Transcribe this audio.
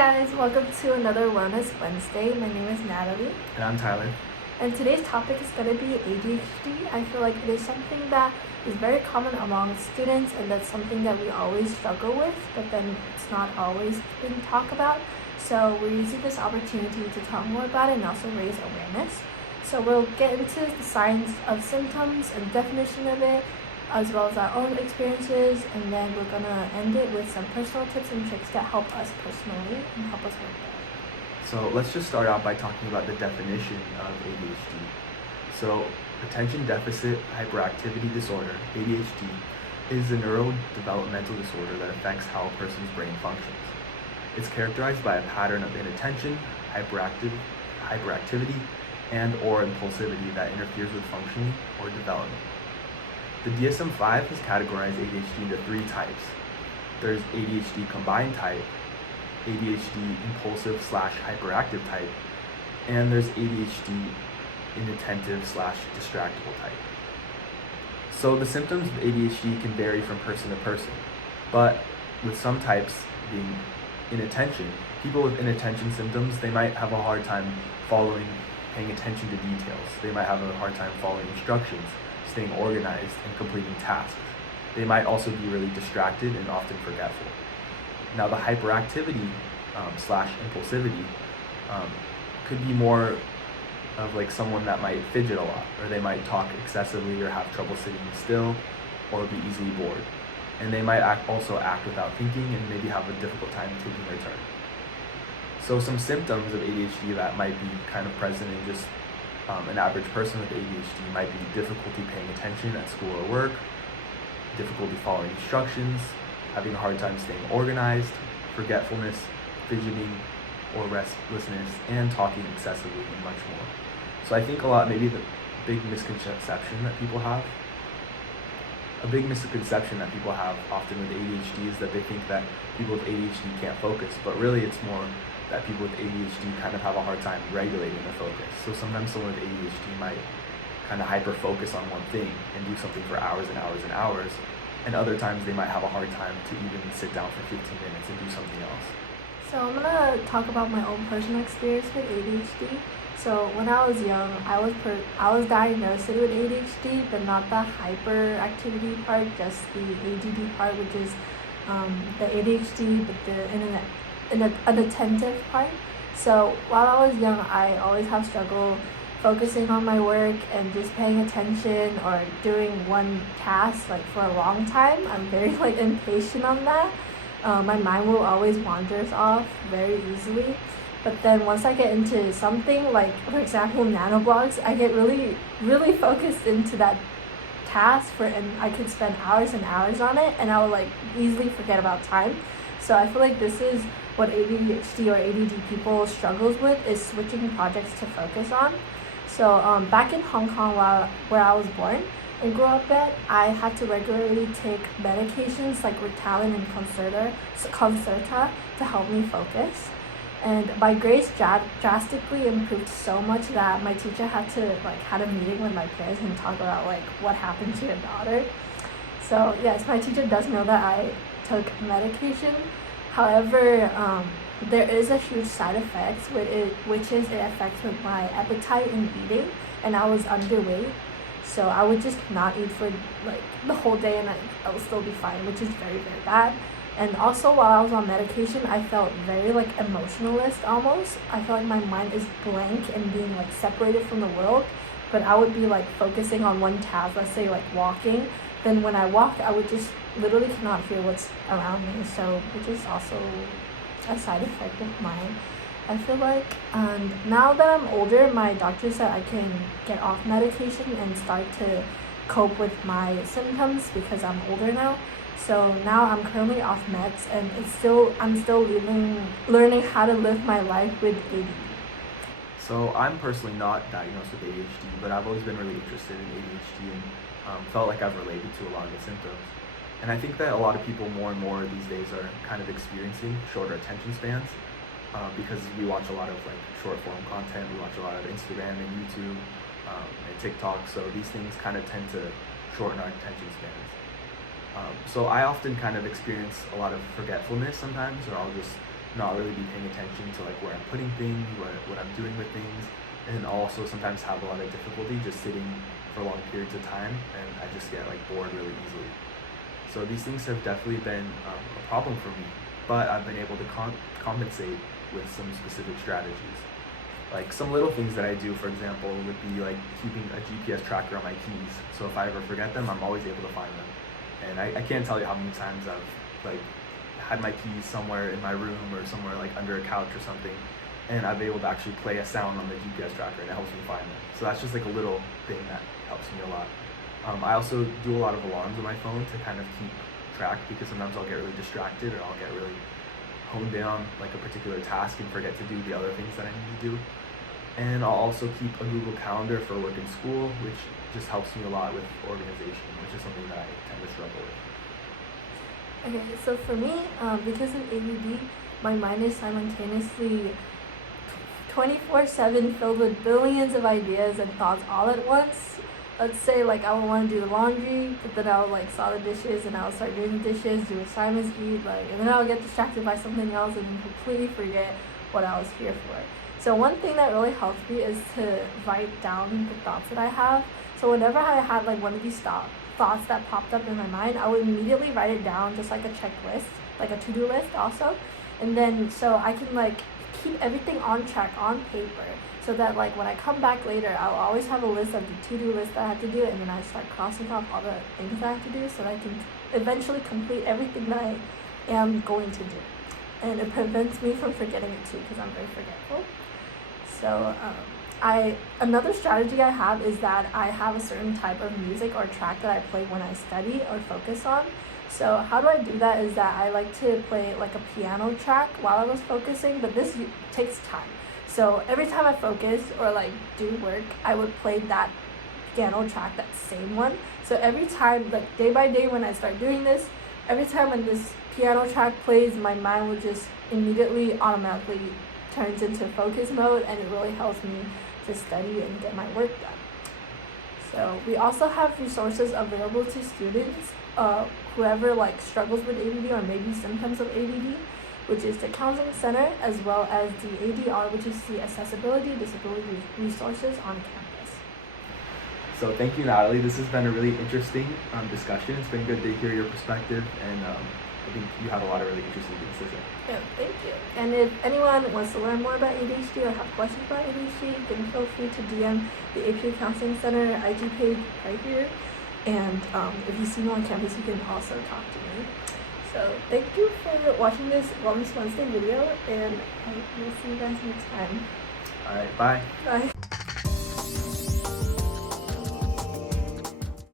guys, welcome to another Wellness Wednesday. My name is Natalie. And I'm Tyler. And today's topic is going to be ADHD. I feel like it is something that is very common among students, and that's something that we always struggle with, but then it's not always being talked about. So we're using this opportunity to talk more about it and also raise awareness. So we'll get into the science of symptoms and definition of it, as well as our own experiences, and then we're gonna end it with some personal tips and tricks that help us personally and help us work better. So let's just start out by talking about the definition of ADHD. So attention deficit hyperactivity disorder, ADHD, is a neurodevelopmental disorder that affects how a person's brain functions. It's characterized by a pattern of inattention, hyperactivity, and or impulsivity that interferes with functioning or development. The DSM-5 has categorized ADHD into three types. There's ADHD combined type, ADHD impulsive/hyperactive type, and there's ADHD inattentive/distractible type. So the symptoms of ADHD can vary from person to person, but with some types being inattention, people with inattention symptoms, they might have a hard time paying attention to details. They might have a hard time following instructions, staying organized, and completing tasks. They might also be really distracted and often forgetful. Now the hyperactivity slash impulsivity could be more of like someone that might fidget a lot, or they might talk excessively or have trouble sitting still, or be easily bored. And they might also act without thinking and maybe have a difficult time taking their turn. So some symptoms of ADHD that might be kind of present in just an average person with ADHD might be difficulty paying attention at school or work, difficulty following instructions, having a hard time staying organized, forgetfulness, fidgeting or restlessness, and talking excessively and much more. So I think maybe the big misconception that people have often with ADHD is that they think that people with ADHD can't focus, but really it's more that people with ADHD kind of have a hard time regulating their focus. So sometimes someone with ADHD might kind of hyper-focus on one thing and do something for hours and hours and hours, and other times they might have a hard time to even sit down for 15 minutes and do something else. So I'm gonna talk about my own personal experience with ADHD. So when I was young, I was diagnosed with ADHD, but not the hyperactivity part, just the ADD part, which is the ADHD, but the inattentive part. So while I was young, I always have struggle focusing on my work and just paying attention or doing one task for a long time. I'm very impatient on that. My mind will always wander off very easily. But then once I get into something for example, nanoblocks, I get really, really focused into that task and I could spend hours and hours on it, and I will easily forget about time. So I feel like this is what ADHD or ADD people struggles with, is switching projects to focus on. So back in Hong Kong, where I was born and grew up at, I had to regularly take medications like Ritalin and Concerta to help me focus. And my grades drastically improved so much that my teacher had to had a meeting with my parents and talk about what happened to your daughter. So yes, my teacher does know that I took medication. However, there is a huge side effect which is it affects with my appetite and eating, and I was underweight. So I would just not eat for the whole day, and I would still be fine, which is very, very bad. And also while I was on medication, I felt very emotionalist almost. I felt like my mind is blank and being separated from the world. But I would be focusing on one task, let's say walking. Then when I walk, I would just literally cannot hear what's around me. So which is also a side effect of mine, I feel like. And now that I'm older, my doctor said I can get off medication and start to cope with my symptoms because I'm older now. So now I'm currently off meds, and I'm still learning how to live my life with ADD. So I'm personally not diagnosed with ADHD, but I've always been really interested in ADHD and felt like I've related to a lot of the symptoms. And I think that a lot of people more and more these days are kind of experiencing shorter attention spans because we watch a lot of short form content. We watch a lot of Instagram and YouTube and TikTok. So these things kind of tend to shorten our attention spans. So I often kind of experience a lot of forgetfulness sometimes, or I'll just not really be paying attention to like where I'm putting things, what I'm doing with things, and also sometimes have a lot of difficulty just sitting for long periods of time, and I just get like bored really easily. So these things have definitely been a problem for me, but I've been able to compensate with some specific strategies. Like some little things that I do, for example, would be like keeping a GPS tracker on my keys. So if I ever forget them, I'm always able to find them. And I can't tell you how many times I've like had my keys somewhere in my room or somewhere like under a couch or something, and I've been able to actually play a sound on the GPS tracker, and it helps me find them. So that's just like a little thing that helps me a lot. I also do a lot of alarms on my phone to kind of keep track, because sometimes I'll get really distracted, or I'll get really honed in on like a particular task and forget to do the other things that I need to do. And I'll also keep a Google Calendar for work and school, which just helps me a lot with organization, which is something that I tend to struggle with. Okay, so for me, because of ADD, my mind is simultaneously 24/7 filled with billions of ideas and thoughts all at once. Let's say like I would want to do the laundry, but then I would like saw the dishes and I would start doing the dishes, do assignments, eat, and then I would get distracted by something else and completely forget what I was here for. So one thing that really helps me is to write down the thoughts that I have. So whenever I had like one of these thoughts that popped up in my mind, I would immediately write it down, just like a checklist, like a to-do list also. And then so I can like keep everything on track on paper, so that like when I come back later, I'll always have a list of the to-do list that I have to do, and then I start crossing off all the things that I have to do, so that I can eventually complete everything that I am going to do. And it prevents me from forgetting it too, because I'm very forgetful. So another strategy I have is that I have a certain type of music or track that I play when I study or focus on. So how do I do that is that I like to play like a piano track while I was focusing, but this takes time. So every time I focus or like do work, I would play that piano track, that same one. So every time, like day by day when I start doing this, every time when this piano track plays, my mind will just immediately automatically turns into focus mode, and it really helps me to study and get my work done. So we also have resources available to students, whoever like struggles with ADD or maybe symptoms of ADD, which is the Counseling Center, as well as the ADR, which is the Accessibility Disability Resources on campus. So thank you, Natalie. This has been a really interesting discussion. It's been good to hear your perspective, and I think you have a lot of really interesting things to say. Yeah, thank you. And if anyone wants to learn more about ADHD or have questions about ADHD, then feel free to DM the APU Counseling Center IG page right here. And if you see me on campus, you can also talk to me. So thank you for watching this Wellness Wednesday video, and I will see you guys next time. All right, bye. Bye.